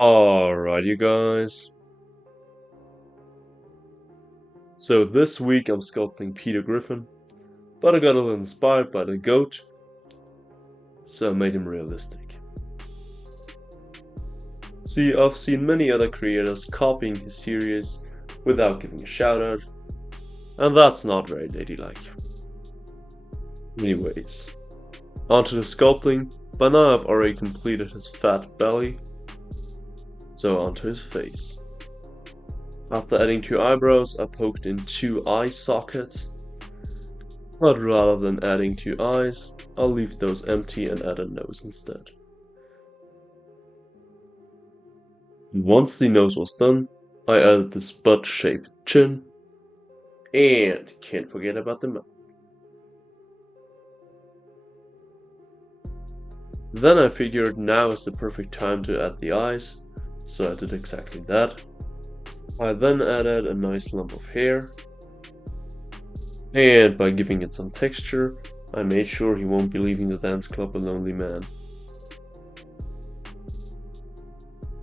Alright, you guys. So this week I'm sculpting Peter Griffin, but I got a little inspired by the goat, so I made him realistic. See, I've seen many other creators copying his series without giving a shout out, and that's not very ladylike. Anyways, onto the sculpting. By now I've already completed his fat belly, so onto his face. After adding 2 eyebrows, I poked in 2 eye sockets, but rather than adding 2 eyes, I'll leave those empty and add a nose instead. Once the nose was done, I added this butt-shaped chin, and can't forget about the mouth. Then I figured now is the perfect time to add the eyes, so I did exactly that. I then added a nice lump of hair, and by giving it some texture, I made sure he won't be leaving the dance club a lonely man.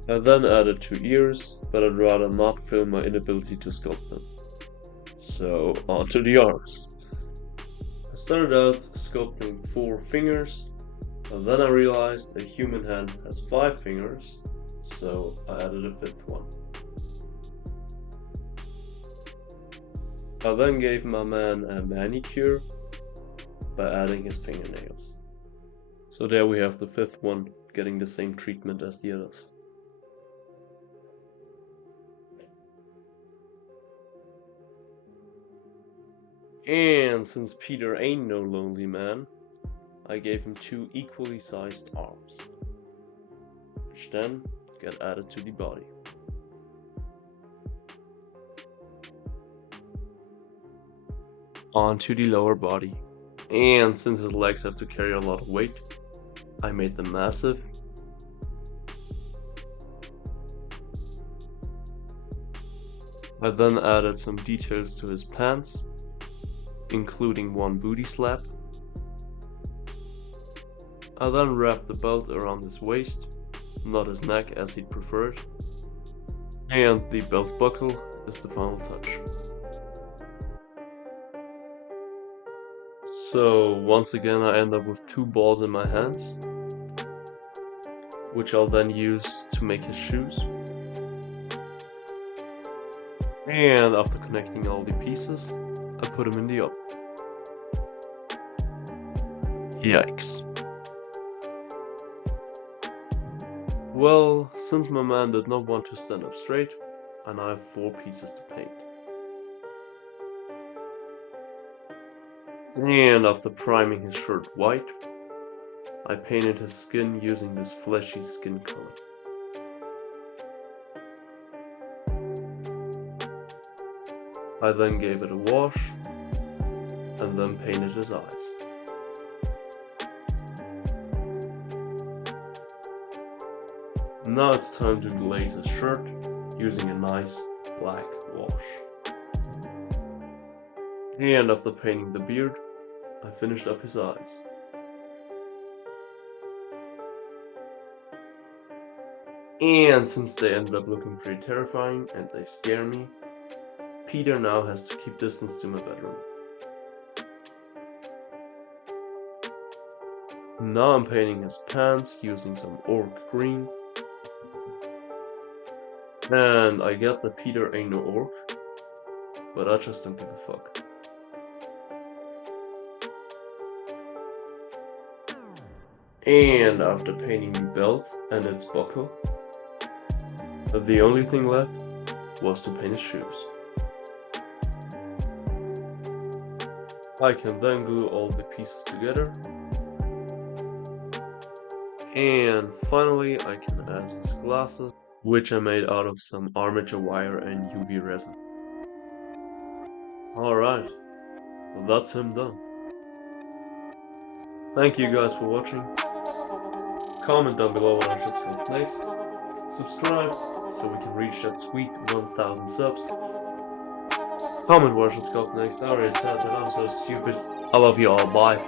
I then added 2 ears, but I'd rather not film my inability to sculpt them. So onto the arms. I started out sculpting 4 fingers, and then I realized a human hand has 5 fingers, so I added a 5th one. I then gave my man a manicure by adding his fingernails. So there we have the 5th one getting the same treatment as the others. And since Peter ain't no lonely man, I gave him 2 equally sized arms, which then get added to the body. Onto the lower body, and since his legs have to carry a lot of weight, I made them massive. I then added some details to his pants, including 1 booty slap. I then wrapped the belt around his waist, not his neck as he'd preferred, and the belt buckle is the final touch. So once again I end up with 2 balls in my hands, which I'll then use to make his shoes. And after connecting all the pieces, I put him in the oven. Yikes. Well, since my man did not want to stand up straight, I now have 4 pieces to paint. And after priming his shirt white, I painted his skin using this fleshy skin color. I then gave it a wash, and then painted his eyes. Now it's time to glaze his shirt using a nice black wash. And after painting the beard, I finished up his eyes. And since they ended up looking pretty terrifying and they scare me, Peter now has to keep distance to my bedroom. Now I'm painting his pants using some orc green. And I get that Peter ain't no orc, but I just don't give a fuck. And after painting the belt and its buckle, the only thing left was to paint his shoes. I can then glue all the pieces together. And finally I can add his glasses, which I made out of some armature wire and UV resin. Alright, well that's him done. Thank you guys for watching. Comment down below what I should sculpt next. Subscribe so we can reach that sweet 1000 subs. Comment what I should sculpt next. I already said that, I'm so stupid. I love you all, bye.